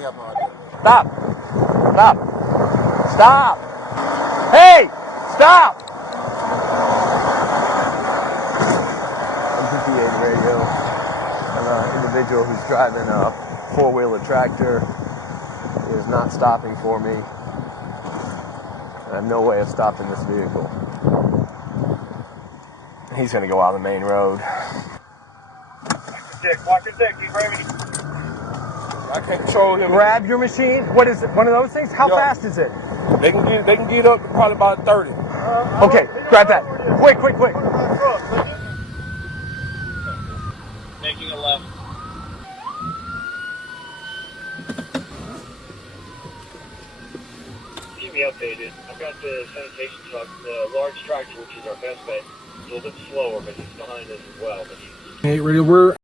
We have no idea. Stop. Stop. Stop. Hey! Stop! MPPA radio. An individual who's driving a four-wheeler tractor is not stopping for me. I have no way of stopping this vehicle. He's going to go out on the main road. Walk your dick, you ready? I can't control him. Grab your machine. What is it? One of those things? How fast is it? They can get up to probably about 30. Okay, grab that. Quick. Making a left. Keep me updated. I've got the sanitation truck, the large tractor, which is our best bet. It's a little bit slower, but he's behind us as well. But Hey, radio, we're